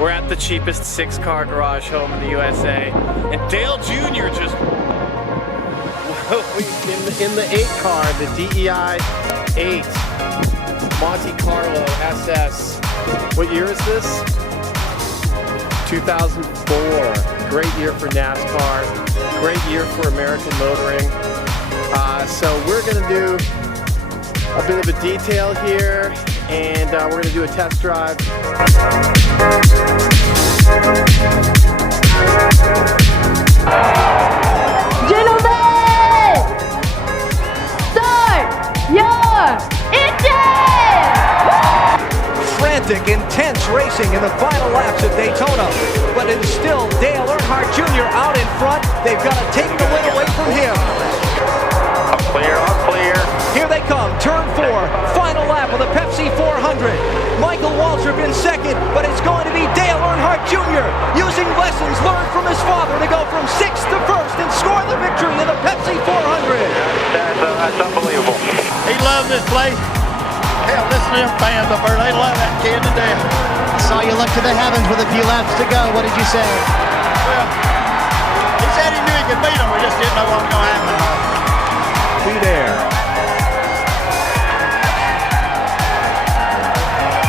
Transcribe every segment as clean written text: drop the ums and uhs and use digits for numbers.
We're at the cheapest 6-car garage home in the USA. And Dale Jr. just... in the 8-car, the DEI 8 Monte Carlo SS. What year is this? 2004. Great year for NASCAR. Great year for American motoring. So we're going to do a bit of a detail here, and we're going to do a test drive. Gentlemen, start your engine! Frantic, intense racing in the final laps of Daytona, but it is still Dale Earnhardt Jr. out in front. They've got to take the win away from him. Up clear, up clear. Here they come, turn 4, final lap of the Pepsi 400. Michael Waltrip in second, but it's going to be Dale Earnhardt Jr. using lessons learned from his father to go from 6th to 1st and score the victory in the Pepsi 400. That's unbelievable. He loves this place. Hell, listen to them fans up there. They love that kid to death. I saw you look to the heavens with a few laps to go. What did you say? Well, he said he knew he could beat him. We just didn't know what was going to happen. Be there.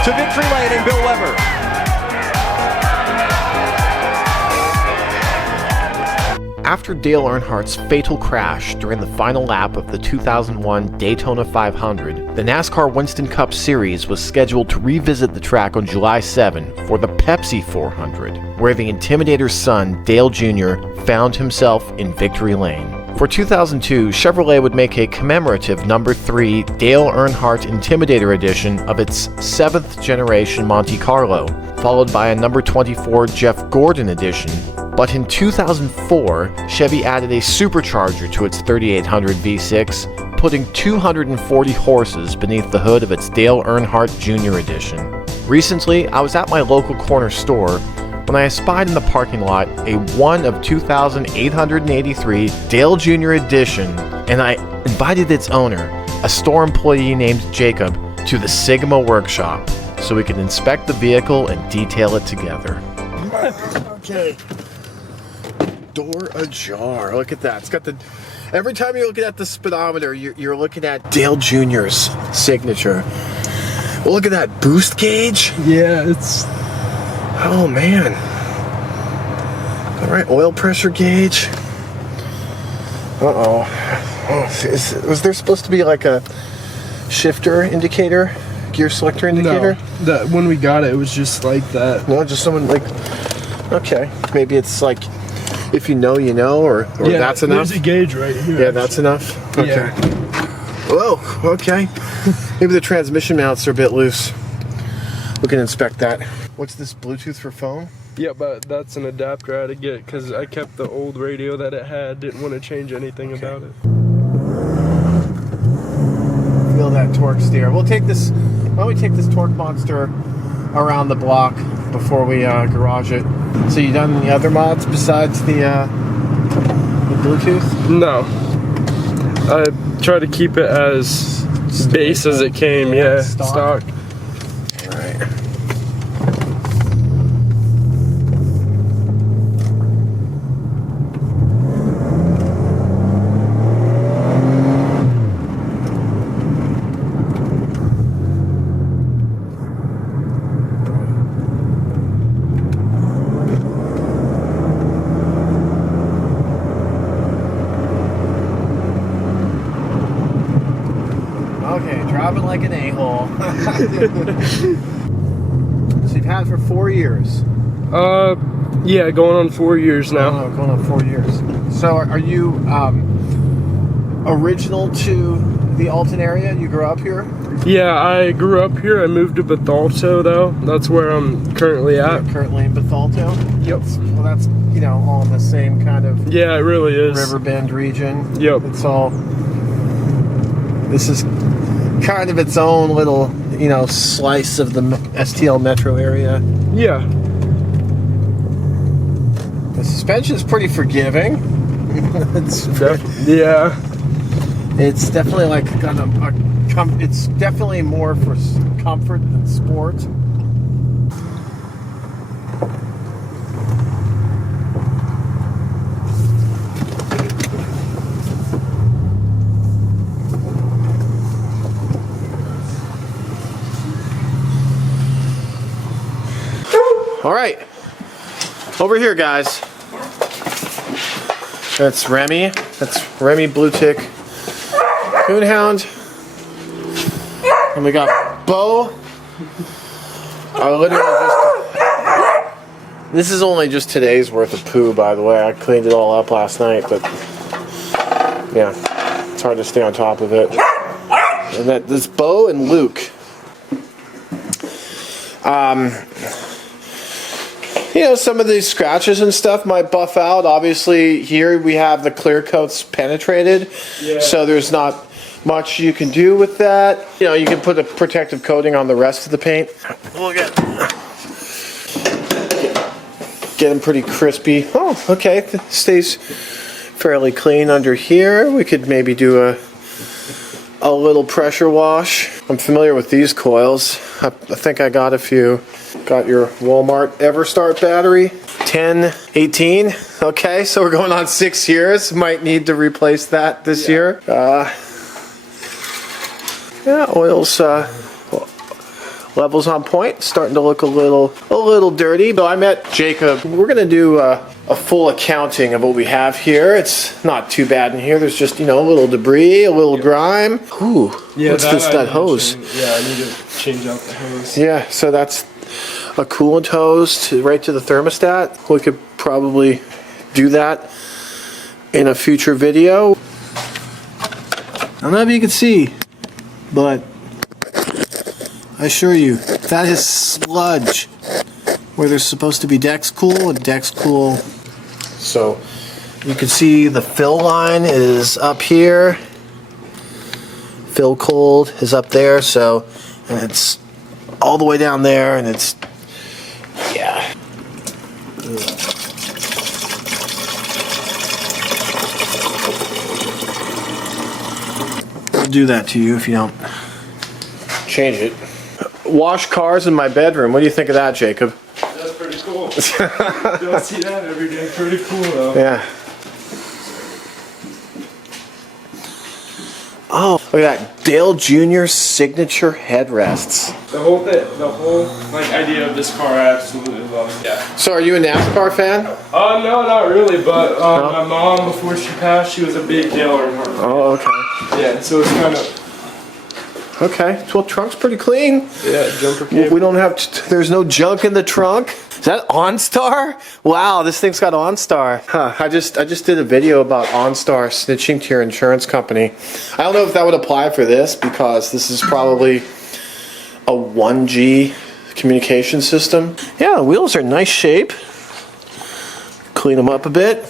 To victory lane in Bill Weber. After Dale Earnhardt's fatal crash during the final lap of the 2001 Daytona 500, the NASCAR Winston Cup Series was scheduled to revisit the track on July 7 for the Pepsi 400, where the Intimidator's son, Dale Jr., found himself in victory lane. For 2002, Chevrolet would make a commemorative number 3 Dale Earnhardt Intimidator edition of its 7th generation Monte Carlo, followed by a number 24 Jeff Gordon edition. But in 2004, Chevy added a supercharger to its 3800 V6, putting 240 horses beneath the hood of its Dale Earnhardt Jr. edition. Recently, I was at my local corner store when I espied in the parking lot a 1 of 2,883 Dale Jr. edition, and I invited its owner, a store employee named Jacob, to the Sigma workshop so we could inspect the vehicle and detail it together. Okay. Door ajar. Look at that. It's got the... Every time you're looking at the speedometer, you're looking at Dale Jr.'s signature. Well, look at that boost gauge. Yeah, it's... Oh, man. All right, oil pressure gauge. Uh-oh. Oh, was there supposed to be like a shifter indicator? Gear selector indicator? No, that when we got it, it was just like that. No, just someone like... Okay, maybe it's like... If you know, you know, or yeah, that's enough? There's a gauge right here. Yeah, that's enough? Okay. Yeah. Whoa, okay. Maybe the transmission mounts are a bit loose. We can inspect that. What's this, Bluetooth for phone? Yeah, but that's an adapter I had to get because I kept the old radio that it had. Didn't want to change anything about it. Feel that torque steer. We'll take this, why don't we take this torque monster around the block before we garage it. So you done any other mods besides the Bluetooth? No. I try to keep it as base as it came, yeah. Stock. All right. Okay, driving like an a-hole. So you've had it for 4 years? Yeah, going on 4 years now. Oh, going on 4 years. So are you original to the Alton area? You grew up here? Yeah, I grew up here. I moved to Bethalto, though. That's where I'm currently at. You're currently in Bethalto? Yep. Well, that's, you know, all in the same kind of... Yeah, it really is. Riverbend region. Yep. It's all... This is kind of its own little, you know, slice of the STL metro area. Yeah. The suspension is pretty forgiving. Yeah. It's definitely like it's definitely more for comfort than sport. All right, over here, guys. That's Remy. That's Remy Blue Tick Coonhound. And we got Bo. This is only just today's worth of poo, by the way. I cleaned it all up last night, but yeah, it's hard to stay on top of it. And this Bo and Luke. You know, some of these scratches and stuff might buff out. Obviously, here we have the clear coats penetrated, so there's not much you can do with that. You know, you can put a protective coating on the rest of the paint. We'll get them pretty crispy. Oh, okay, it stays fairly clean under here. We could maybe do a little pressure wash. I'm familiar with these coils. I think I got a few. Got your Walmart Everstart battery, 10, 18. Okay, so we're going on 6 years. Might need to replace that this year. Yeah, oil's levels on point. Starting to look a little dirty. But I met Jacob. We're gonna do a full accounting of what we have here. It's not too bad in here. There's just, you know, a little debris, a little grime. Ooh, yeah, what's that hose? Yeah, I need to change out the hose. Yeah, so that's a coolant hose right to the thermostat. We could probably do that in a future video. I don't know if you can see, but I assure you, that is sludge where there's supposed to be Dexcool and Dexcool. So you can see the fill line is up here. Fill cold is up there, so, and it's all the way down there, and it's, yeah. I'll do that to you if you don't change it. Wash cars in my bedroom. What do you think of that, Jacob? That's pretty cool. Don't see that every day. Pretty cool, though. Yeah. Oh, look at that. Dale Jr. signature headrests. The whole like idea of this car I absolutely love. Yeah. So are you a NASCAR fan? No, not really, but my mom, before she passed, she was a big Dale Earnhardt fan. Oh, okay. Yeah, so it's kind of... Okay, well, trunk's pretty clean. Yeah, jumper cable. We don't have, there's no junk in the trunk. Is that OnStar? Wow, this thing's got OnStar. Huh, I just did a video about OnStar snitching to your insurance company. I don't know if that would apply for this because this is probably a 1G communication system. Yeah, the wheels are in nice shape. Clean them up a bit.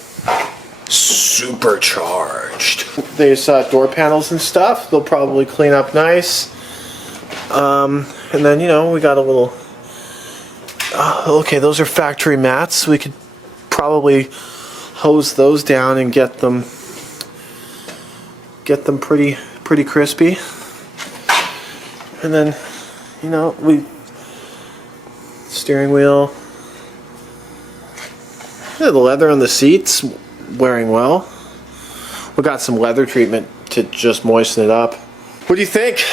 Supercharged. There's door panels and stuff. They'll probably clean up nice. And then, you know, we got a little... okay, those are factory mats. We could probably hose those down and get them pretty crispy. And then, you know, steering wheel. Yeah, the leather on the seats wearing well. We got some leather treatment to just moisten it up. What do you think?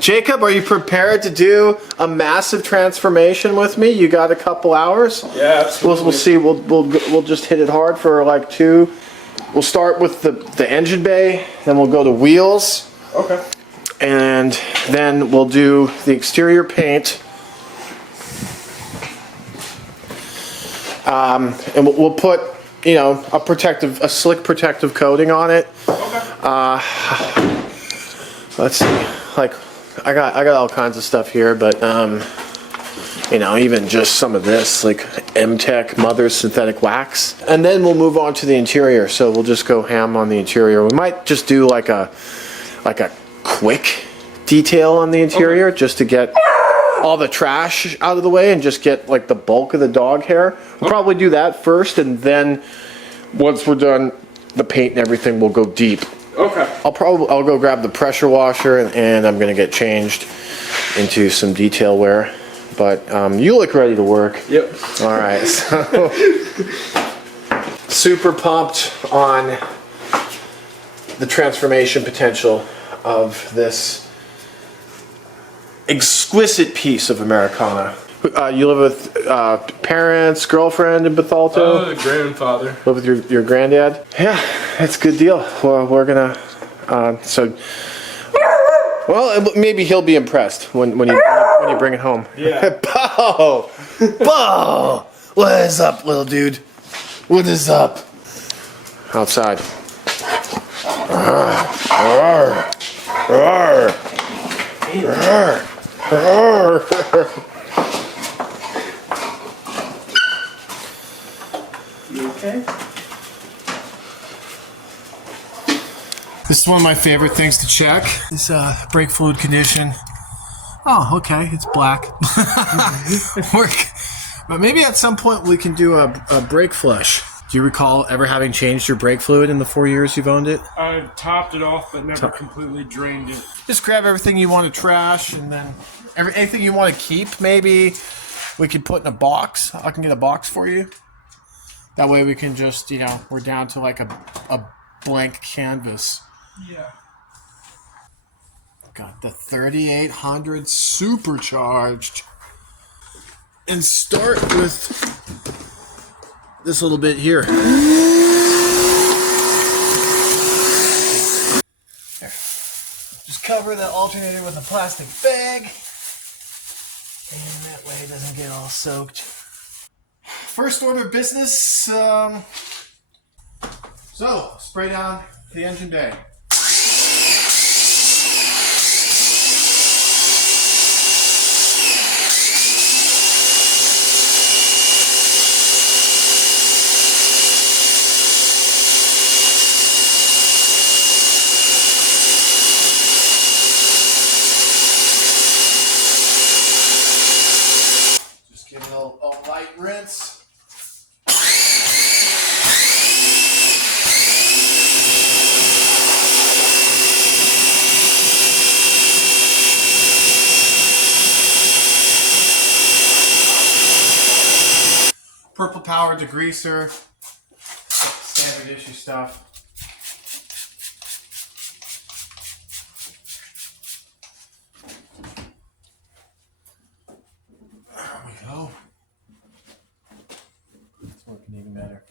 Jacob, are you prepared to do a massive transformation with me? You got a couple hours? Yeah, absolutely. We'll see. We'll just hit it hard for like 2. We'll start with the engine bay, then we'll go to wheels. Okay. And then we'll do the exterior paint. And we'll put, you know, a slick protective coating on it. Okay. Let's see, like I got all kinds of stuff here, but you know, even just some of this, like M-Tech Mother's synthetic wax. And then we'll move on to the interior. So we'll just go ham on the interior. We might just do like a quick detail on the interior, just to get all the trash out of the way and just get like the bulk of the dog hair. We'll probably do that first, and then once we're done the paint and everything, we'll go deep. Okay. I'll go grab the pressure washer, and I'm gonna get changed into some detail wear. But you look ready to work. Yep. All right. So super pumped on the transformation potential of this exquisite piece of Americana. You live with parents, girlfriend in Bethalto? Grandfather. Live with your granddad? Yeah, that's a good deal. Well, we're gonna, well, maybe he'll be impressed when you bring it home. Yeah. Bo! Bo! What is up, little dude? What is up? Outside. You okay? This is one of my favorite things to check. This brake fluid condition. Oh, okay, it's black. But maybe at some point we can do a brake flush. Do you recall ever having changed your brake fluid in the 4 years you've owned it? I topped it off, but never completely drained it. Just grab everything you want to trash, and then anything you want to keep, maybe we could put in a box. I can get a box for you. That way we can just, we're down to like a blank canvas. Yeah. Got the 3800 supercharged. And start with this little bit here. There. Just cover the alternator with a plastic bag. And that way it doesn't get all soaked. First order of business. So, spray down the engine bay. Give it a light rinse. Purple power degreaser. Standard issue stuff. There we go. It's working even better.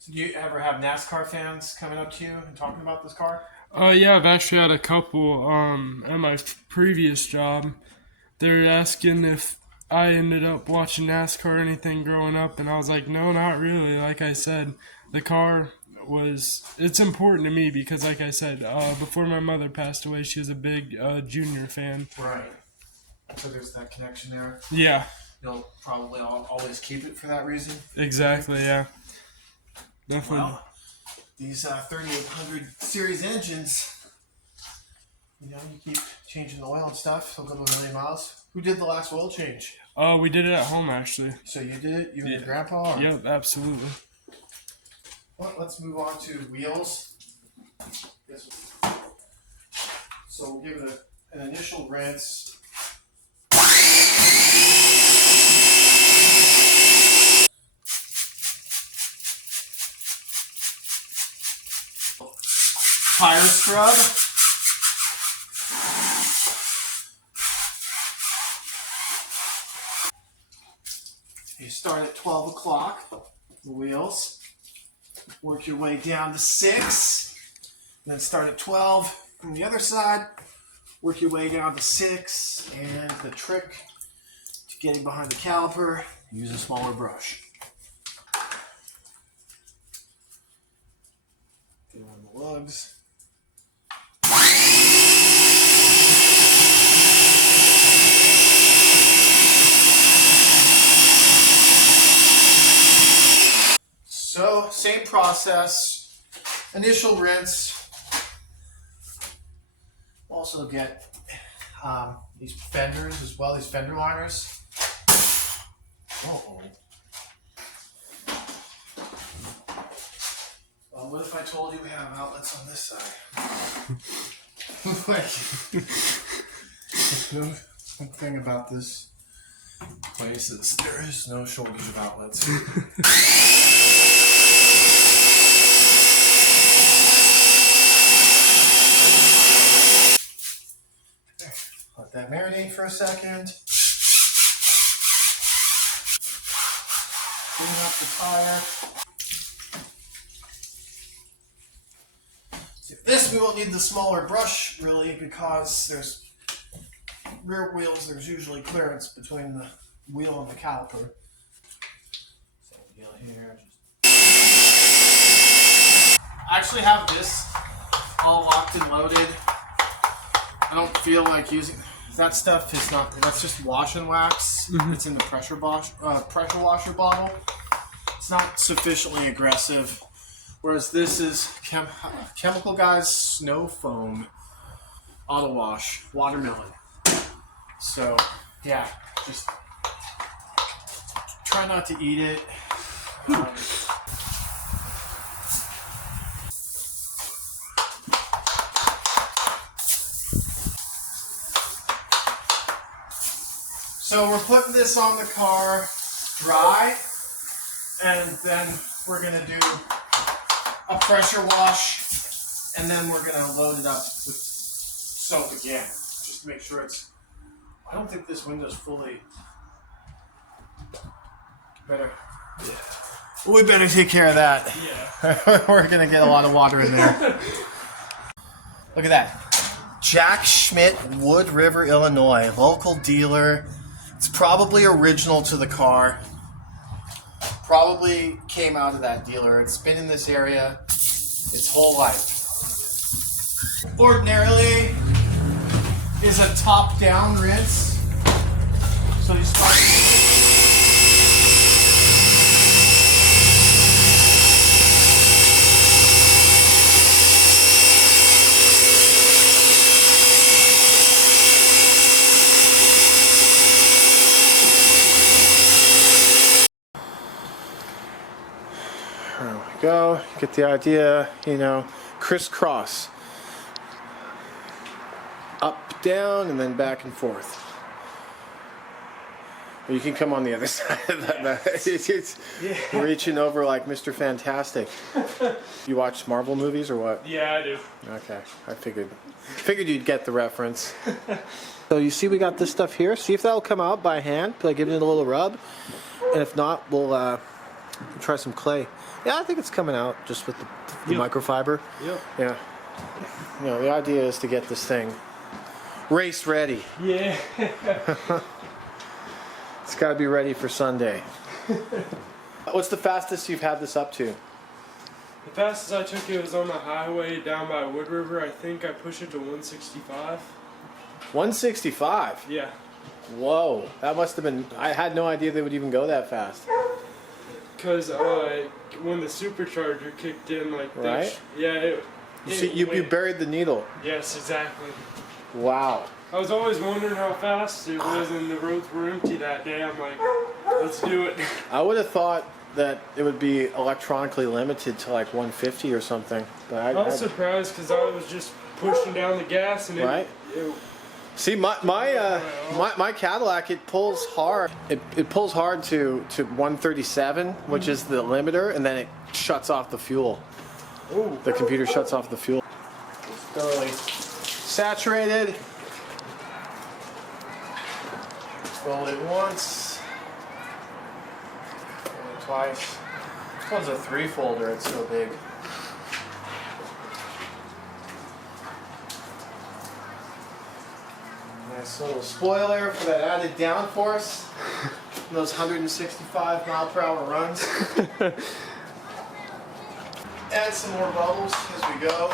So do you ever have NASCAR fans coming up to you and talking about this car? Yeah, I've actually had a couple at my previous job. They're asking if I ended up watching NASCAR or anything growing up, and I was like, no, not really. Like I said, the car it's important to me because, like I said, before my mother passed away, she was a big Junior fan. Right. So there's that connection there. Yeah. You'll probably always keep it for that reason. Exactly, yeah. Definitely. Well, these 3800 series engines, you keep changing the oil and stuff. They'll go to 1 million miles. Who did the last oil change? We did it at home, actually. So you did it? You and your grandpa? Or? Yep, absolutely. Well, let's move on to wheels. So we'll give it an initial rinse. Tire scrub. You start at 12 o'clock, the wheels. Work your way down to 6. And then start at 12 from the other side. Work your way down to 6. And the trick to getting behind the caliper, use a smaller brush. Get on the lugs. So, same process, initial rinse. Also get these fenders as well, these fender liners. Uh-oh. Well, what if I told you we have outlets on this side? One thing about this places. There is no shortage of outlets. Let that marinate for a second. Clean up the tire. This we won't need the smaller brush really because there's rear wheels. There's usually clearance between the wheel and the caliper. Same deal here. I actually have this all locked and loaded. I don't feel like using that stuff. Is not. That's just wash and wax. It's in the pressure washer bottle. It's not sufficiently aggressive. Whereas this is Chemical Guys Snow Foam Auto Wash Watermelon. So yeah, just try not to eat it. So we're putting this on the car dry, and then we're gonna do a pressure wash, and then we're gonna load it up with soap again, just to make sure it's. I don't think this window's fully. Better. Yeah. We better take care of that. Yeah. We're gonna get a lot of water in there. Look at that. Jack Schmidt, Wood River, Illinois, local dealer. It's probably original to the car. Probably came out of that dealer. It's been in this area its whole life. Ordinarily is a top-down rinse. So you start. There we go. Get the idea, crisscross. Up, down, and then back and forth. Or you can come on the other side of that. It's reaching over like Mr. Fantastic. You watch Marvel movies or what? Yeah, I do. Okay, I figured you'd get the reference. So you see we got this stuff here. See if that'll come out by hand, by giving it a little rub. And if not, we'll try some clay. Yeah, I think it's coming out just with the microfiber. Yep. Yeah. The idea is to get this thing race ready. Yeah. It's got to be ready for Sunday. What's the fastest you've had this up to? The fastest I took it was on the highway down by Wood River. I think I pushed it to 165. 165? Yeah. Whoa. That must have been... I had no idea they would even go that fast. Because when the supercharger kicked in, like... Right? You buried the needle. Yes, exactly. Wow. I was always wondering how fast it was, and the roads were empty that day. I'm like, let's do it. I would have thought that it would be electronically limited to like 150 or something. But I was surprised because I was just pushing down the gas and it See, my Cadillac, it pulls hard. It pulls hard to 137, which is the limiter, and then it shuts off the fuel. Ooh. The computer shuts off the fuel. It's thoroughly saturated. Roll it once. Roll it twice. This one's a 3-folder, it's so big. Nice little spoiler for that added downforce. Those 165 mile per hour runs. Add some more bubbles as we go.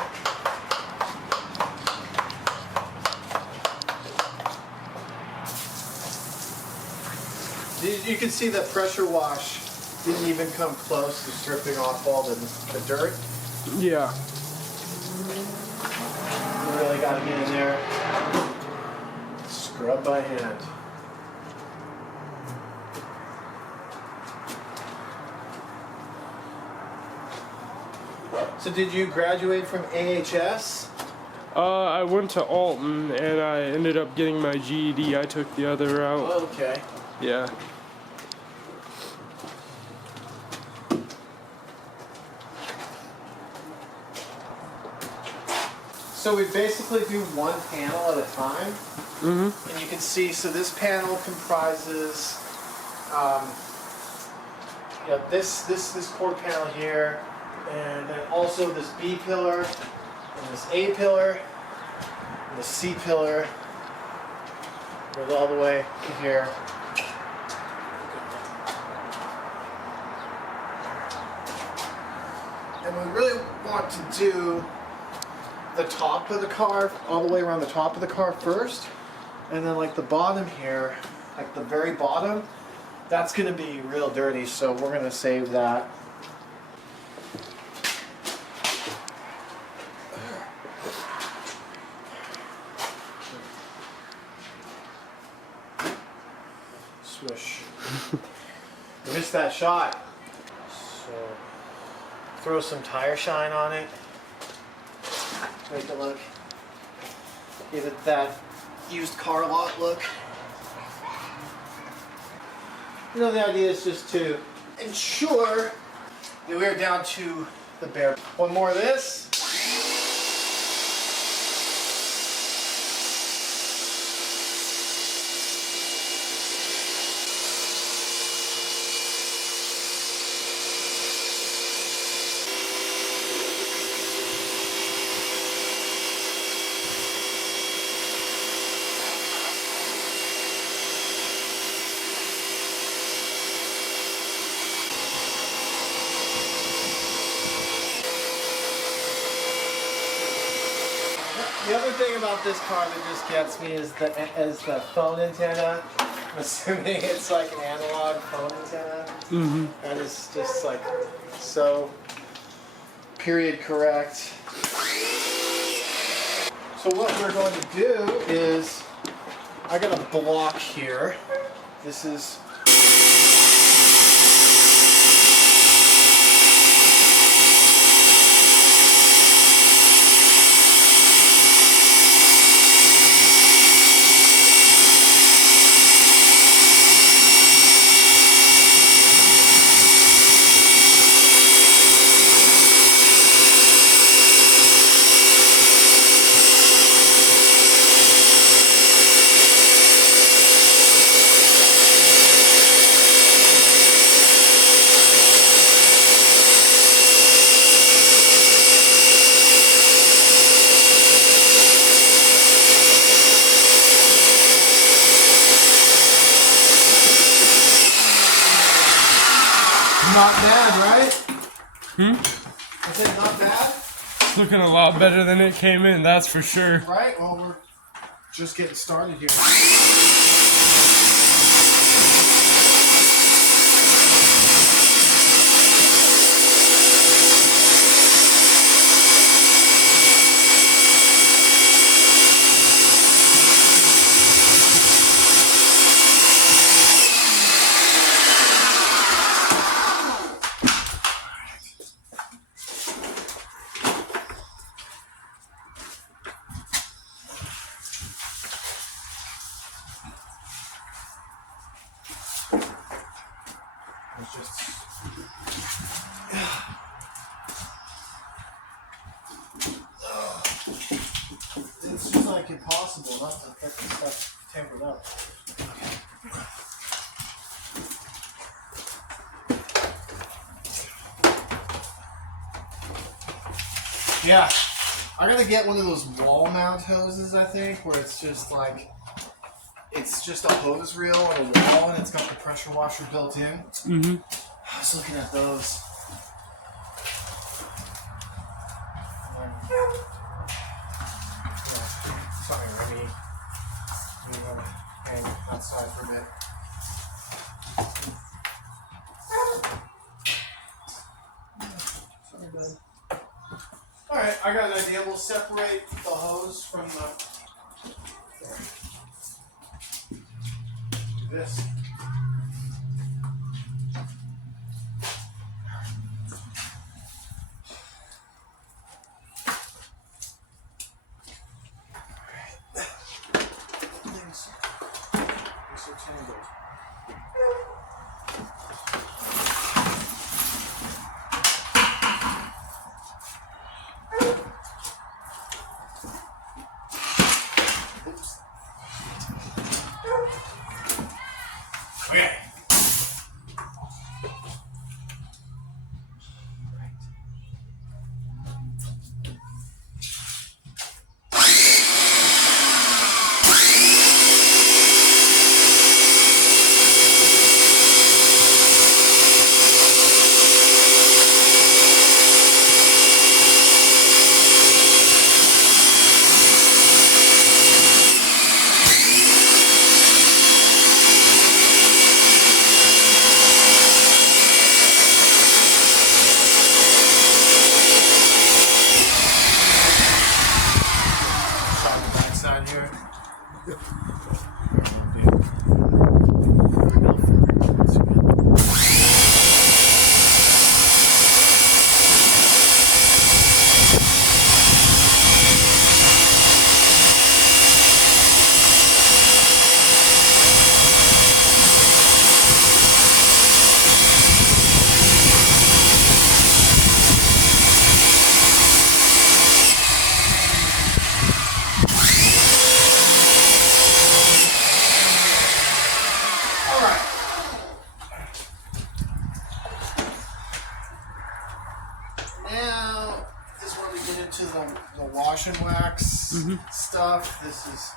You can see that pressure wash didn't even come close to stripping off all the dirt. Yeah. You really got to get in there. Scrub by hand. So did you graduate from AHS? I went to Alton and I ended up getting my GED. I took the other route. Oh, okay. Yeah. So we basically do one panel at a time. Mm-hmm. And you can see, so this panel comprises, this core panel here, and then also this B pillar, and this A pillar, and the C pillar, goes all the way to here. And we really want to do the top of the car, all the way around the top of the car first, and then like the bottom here, like the very bottom, that's going to be real dirty, so we're going to save that. Swish. Missed that shot. So throw some tire shine on it. Make it look. Give it that used car lot look. You know, the idea is just to ensure that we're down to the bare. One more of this. The other thing about this car that just gets me is the phone antenna. I'm assuming it's like an analog phone antenna. Mm-hmm. That is just like so period correct. So what we're going to do is, I got a block here. This is not bad, right? I said not bad? It's looking a lot better than it came in, that's for sure. Right? Well, we're just getting started here. It's just like impossible not to get this stuff tampered up. Yeah, I gotta get one of those wall mount hoses, I think, where it's just like, it's just a hose reel on a wall and it's got the pressure washer built in. Mm-hmm. I was looking at those. Sorry, Remy. I'm gonna hang outside for a bit. Sorry, bud. Alright, I got an idea. We'll separate the hose from the... this. into the wash and wax stuff. This is.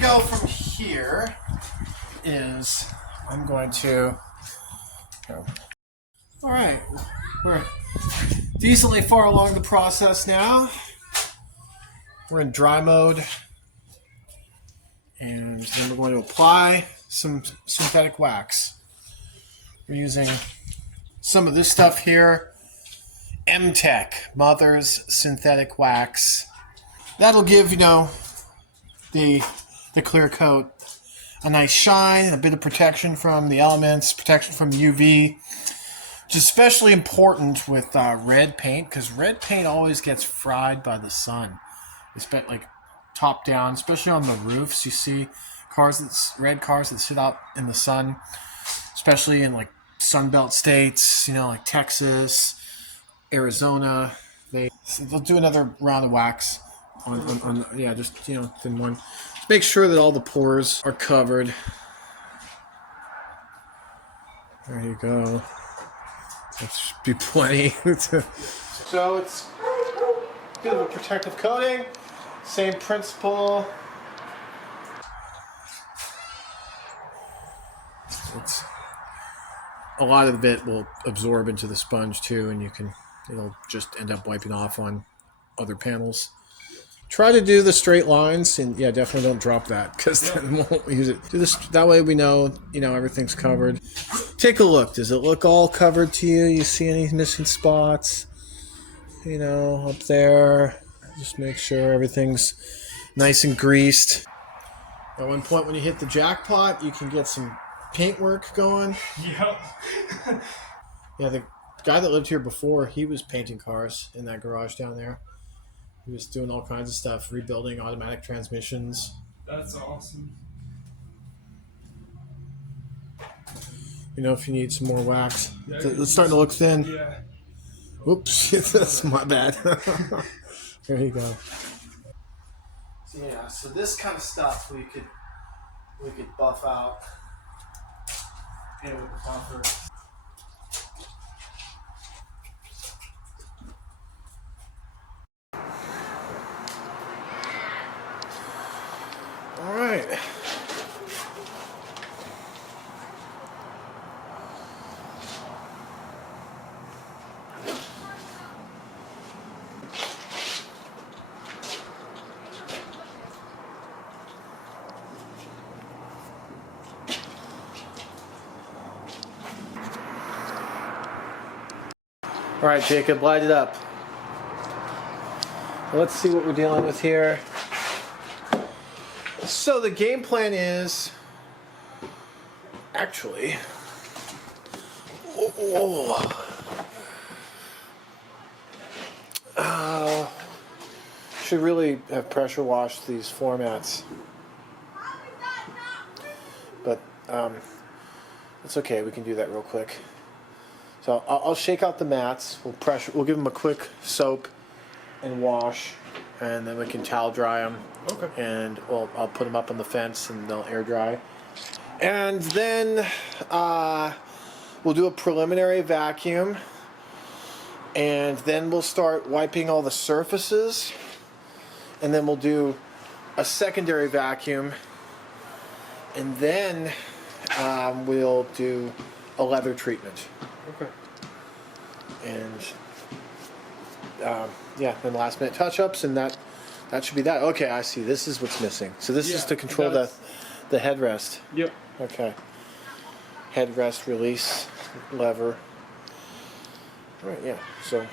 Go from here is I'm going to all right, we're decently far along the process now. We're in dry mode, and then we're going to apply some synthetic wax. We're using some of this stuff here, M-Tech Mother's synthetic wax. That'll give, you know, the clear coat a nice shine and a bit of protection from the elements, protection from UV, which is especially important with red paint, because red paint always gets fried by the sun. It's like top down, especially on the roofs. You see red cars that sit out in the sun, especially in like Sunbelt states, you know, like Texas, Arizona. They'll do another round of wax on yeah, just, you know, thin one. Make sure that all the pores are covered. There you go. That should be plenty. So it's a bit of a protective coating. Same principle. It's a lot of it will absorb into the sponge too, and it'll just end up wiping off on other panels. Try to do the straight lines, and yeah, definitely don't drop that, because then we won't use it. Do this that way we know, you know, everything's covered. Take a look. Does it look all covered to you? You see any missing spots? You know, up there. Just make sure everything's nice and greased. At one point, when you hit the jackpot, you can get some paint work going. Yep. Yeah, the guy that lived here before, he was painting cars in that garage down there. He was doing all kinds of stuff, rebuilding automatic transmissions. That's awesome. You know, if you need some more wax. It's starting to look thin. Yeah. Oops, that's my bad. There you go. So yeah, so this kind of stuff we could buff out. And with the buffer. All right. All right, Jacob, light it up. Let's see what we're dealing with here. So the game plan is actually should really have pressure washed these floor mats. But it's okay. We can do that real quick. So I'll shake out the mats. We'll give them a quick soap and wash, and then we can towel dry them. Okay. And I'll put them up on the fence, and they'll air dry. And then we'll do a preliminary vacuum, and then we'll start wiping all the surfaces, and then we'll do a secondary vacuum, and then we'll do a leather treatment. Okay. And yeah, then last minute touch-ups, and that should be that. Okay, I see. This is what's missing. So this is to control the headrest. Yep. Okay. Headrest release lever. All right, yeah. So,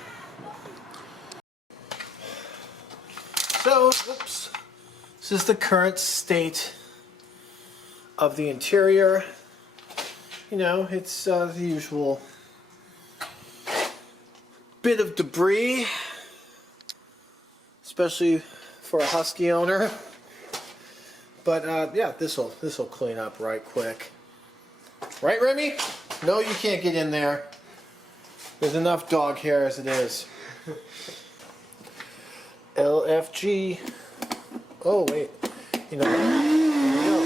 whoops. This is the current state of the interior. You know, it's the usual bit of debris, especially for a Husky owner. But yeah, this'll clean up right quick. Right, Remy? No, you can't get in there. There's enough dog hair as it is. LFG. Oh wait, you know what? Here we go.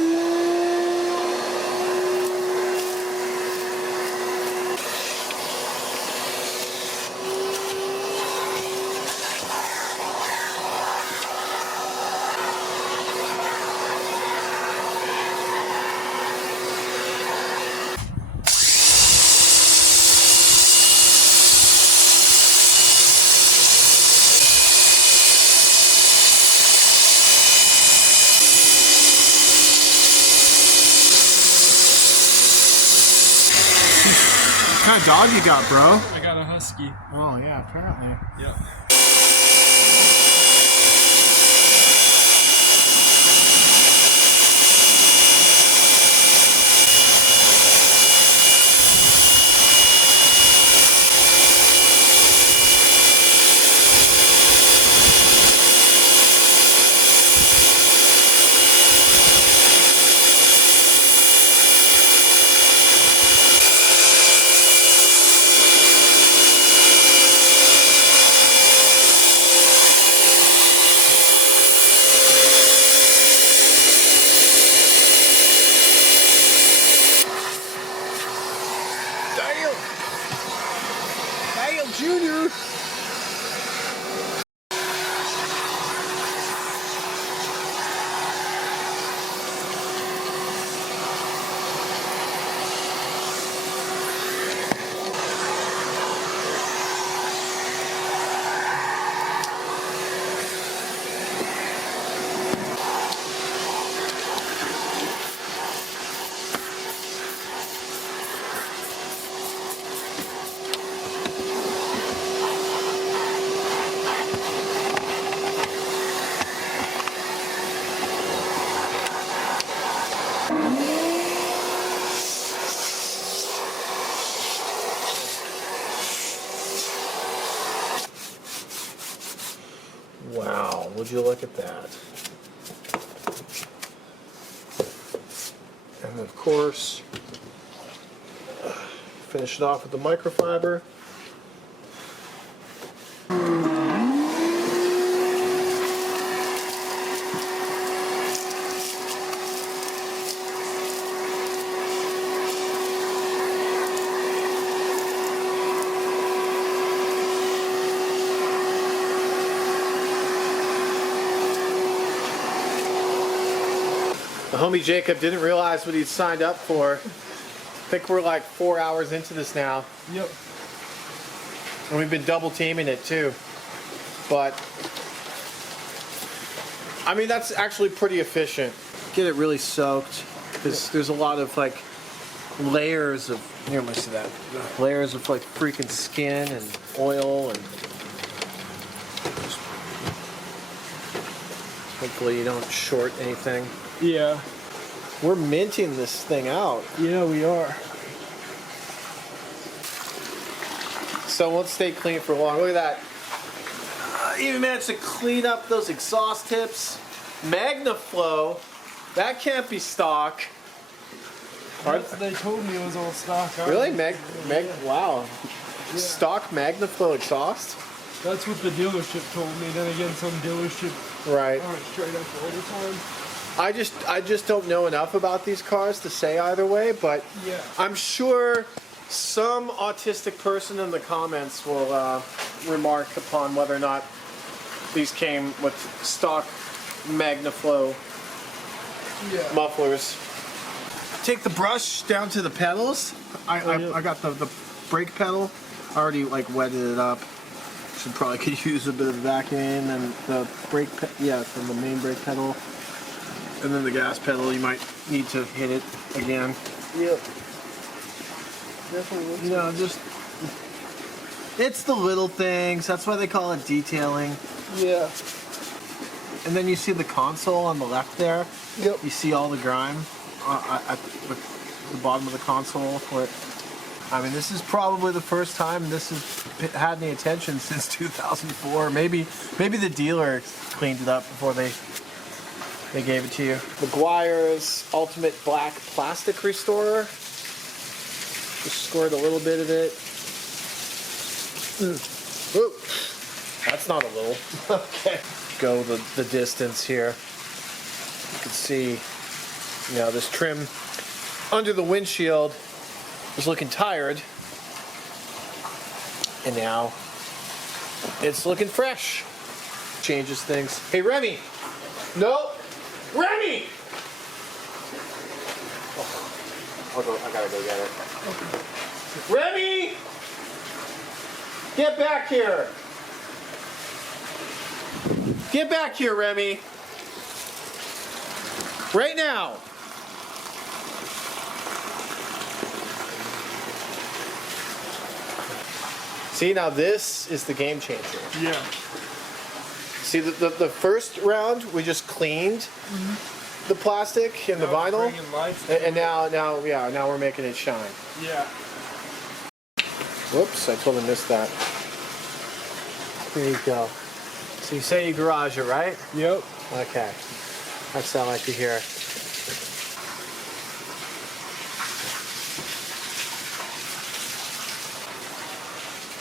What kind of dog you got, bro? I got a Husky. Oh yeah, apparently. Yep. Junior. Wow, would you look at that? And of course, finish it off with the microfiber. The homie Jacob didn't realize what he'd signed up for. I think we're like 4 hours into this now. Yep. And we've been double teaming it too. But, I mean, that's actually pretty efficient. Get it really soaked, because there's a lot of like layers of, here, let me see that. Layers of like freaking skin and oil, and hopefully you don't short anything. Yeah. We're minting this thing out. Yeah, we are. So it won't stay clean for long. Look at that. Even managed to clean up those exhaust tips. MagnaFlow, that can't be stock. They told me it was all stock. Really? Wow. Yeah. Stock MagnaFlow exhaust? That's what the dealership told me. Then again, some dealership aren't straight up all the time. I just don't know enough about these cars to say either way, but yeah. I'm sure some autistic person in the comments will remark upon whether or not these came with stock MagnaFlow mufflers. Take the brush down to the pedals. I got the brake pedal. I already like wetted it up. Should probably could use a bit of vacuum and the brake from the main brake pedal. And then the gas pedal, you might need to hit it again. Yep. Definitely. You know, just it's the little things. That's why they call it detailing. Yeah. And then you see the console on the left there. Yep. You see all the grime at the bottom of the console. Where, I mean, this is probably the first time this has had any attention since 2004. Maybe the dealer cleaned it up before they gave it to you. McGuire's Ultimate Black Plastic Restorer. Just scored a little bit of it. Ooh, that's not a little. Okay. Go the distance here. You can see, you know, this trim under the windshield was looking tired. And now it's looking fresh. Changes things. Hey, Remy! No! Remy! Oh, I gotta go get it. Okay. Remy! Get back here! Get back here, Remy! Right now! See, now this is the game changer. Yeah. See, the first round we just cleaned the plastic and the vinyl, and now we're making it shine. Yeah. Whoops, I totally missed that. There you go. So you say you garage it, right? Yep. Okay. That's what I like to hear.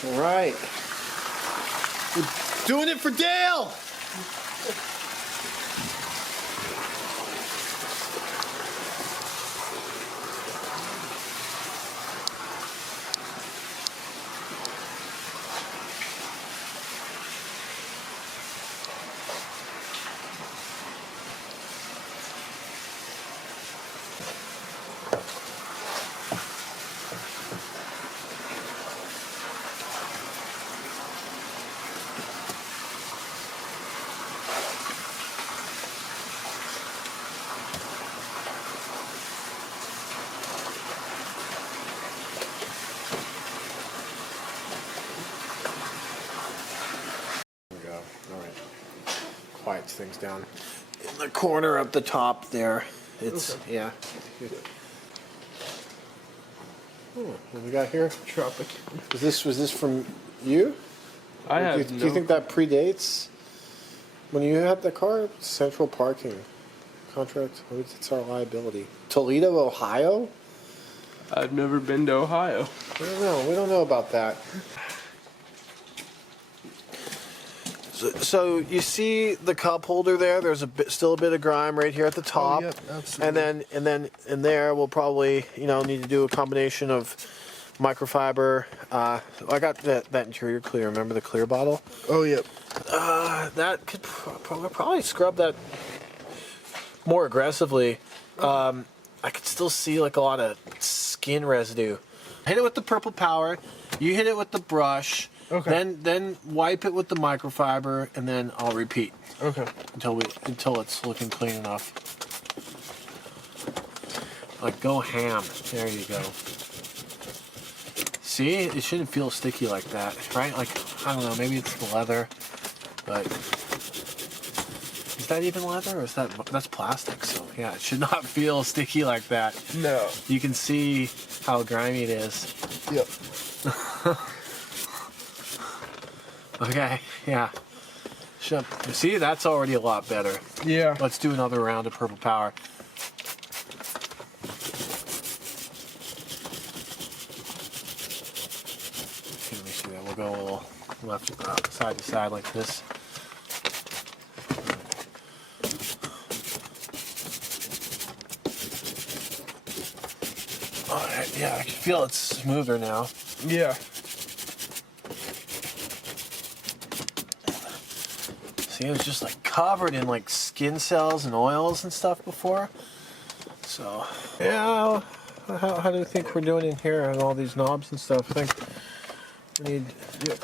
All right. We're doing it for Dale! Quiets things down. In the corner up the top there. It's, yeah. What we got here? Tropic. Was this from you? Do you think that predates when you had the car? Central parking contract. It's our liability. Toledo, Ohio? I've never been to Ohio. I don't know. We don't know about that. So you see the cup holder there? There's still a bit of grime right here at the top. Oh, yep, absolutely. And then in there we'll probably need to do a combination of microfiber. I got that interior clear. Remember the clear bottle? Oh yep. That could probably scrub that more aggressively. I could still see like a lot of skin residue. Hit it with the purple power. You hit it with the brush. Okay. Then wipe it with the microfiber, and then I'll repeat. Okay. Until it's looking clean enough. Like go ham. There you go. See, it shouldn't feel sticky like that, right? Like I don't know, maybe it's the leather, but is that even leather or is that's plastic? So yeah, it should not feel sticky like that. No. You can see how grimy it is. Yep. Okay, yeah. jump. You see, that's already a lot better. Yeah. Let's do another round of purple power. Okay, let me see that. We'll go a little left, side to side like this. All right, yeah, I can feel it's smoother now. Yeah. See, it was just like covered in like skin cells and oils and stuff before. So, yeah, how do you think we're doing in here and all these knobs and stuff? I think we need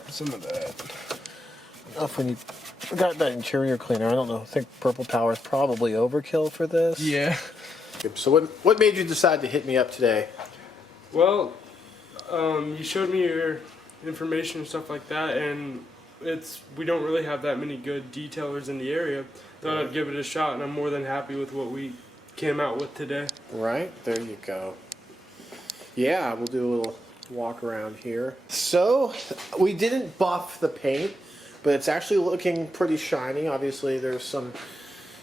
Some of that. if we got that interior cleaner. I don't know. I think purple power is probably overkill for this. Yeah. So what made you decide to hit me up today? Well, you showed me your information and stuff like that, and we don't really have that many good detailers in the area. Thought I'd give it a shot, and I'm more than happy with what we came out with today. Right, there you go. Yeah, we'll do a little walk around here. So, we didn't buff the paint, but it's actually looking pretty shiny. Obviously, there's some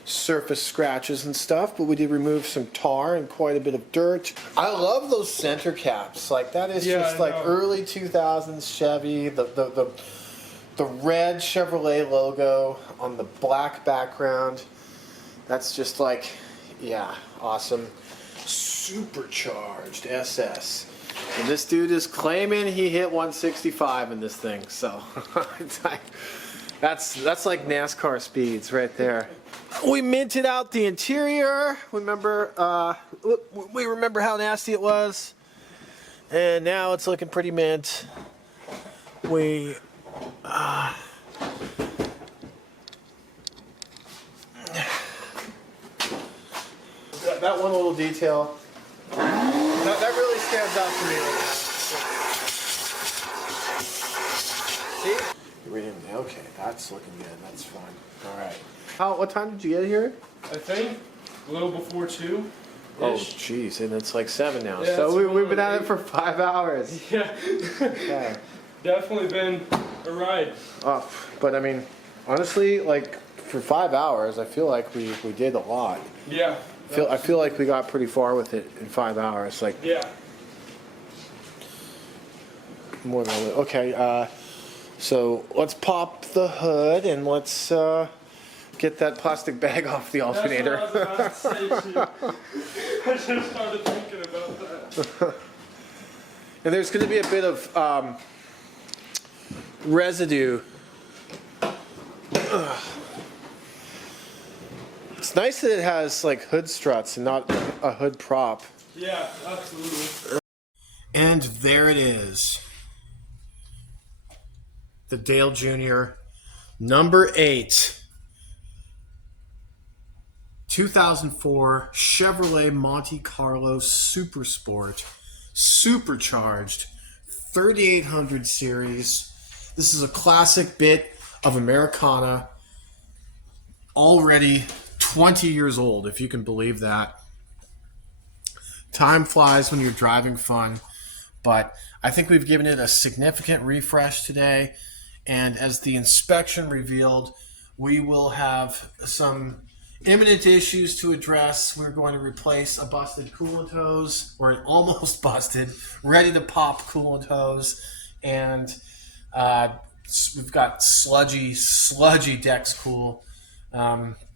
surface scratches and stuff, but we did remove some tar and quite a bit of dirt. I love those center caps. Like, that is just like early 2000s Chevy. The red Chevrolet logo on the black background. That's just like, yeah, awesome. Supercharged SS. And this dude is claiming he hit 165 in this thing, so that's like NASCAR speeds right there. We minted out the interior. Remember how nasty it was, and now it's looking pretty mint. That one little detail, that really stands out to me right now. See? We didn't. Okay, that's looking good. That's fine. All right. What time did you get here? I think a little before 2. Oh, jeez, and it's like 7 now. Yeah, so we've been at it for 5 hours. Yeah. Okay. Definitely been a ride. Oh, but I mean, honestly, like for 5 hours, I feel like we did a lot. Yeah. I feel like we got pretty far with it in 5 hours. Like, yeah. More than okay. So let's pop the hood and let's get that plastic bag off the alternator. That's what I was about to say too. I just started thinking about that. And there's going to be a bit of residue. It's nice that it has like hood struts and not a hood prop. Yeah, absolutely. And there it is. The Dale Jr. number 8. 2004 Chevrolet Monte Carlo Super Sport. Supercharged. 3800 series. This is a classic bit of Americana. Already 20 years old, if you can believe that. Time flies when you're driving fun, but I think we've given it a significant refresh today, and as the inspection revealed, we will have some imminent issues to address. We're going to replace a busted coolant hose, or an almost busted, ready to pop coolant hose, and we've got sludgy Dex Cool.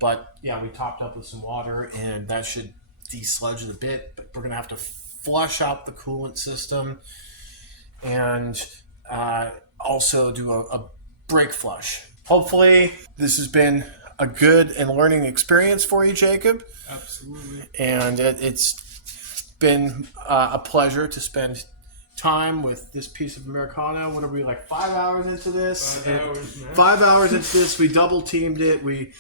But yeah, we topped up with some water and that should desludge it a bit, but we're going to have to flush out the coolant system and also do a brake flush. Hopefully this has been a good and learning experience for you, Jacob. Absolutely. And it's been a pleasure to spend time with this piece of Americana. What are we, like 5 hours into this? 5 hours, man. 5 hours into this, we double teamed it. We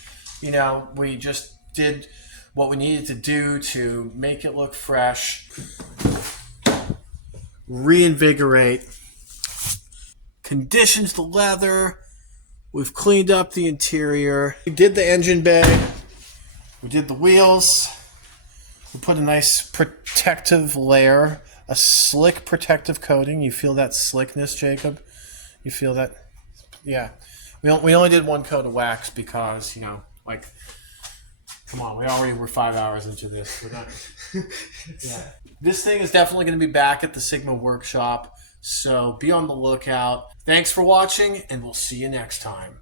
just did what we needed to do to make it look fresh, reinvigorate, conditions the leather. We've cleaned up the interior. We did the engine bay. We did the wheels. We put a nice protective layer, a slick protective coating. You feel that slickness, Jacob? You feel that? Yeah. We only did one coat of wax because, you know, like, come on, we already were 5 hours into this. We're not, yeah. This thing is definitely going to be back at the Sigma Workshop, so be on the lookout. Thanks for watching, and we'll see you next time.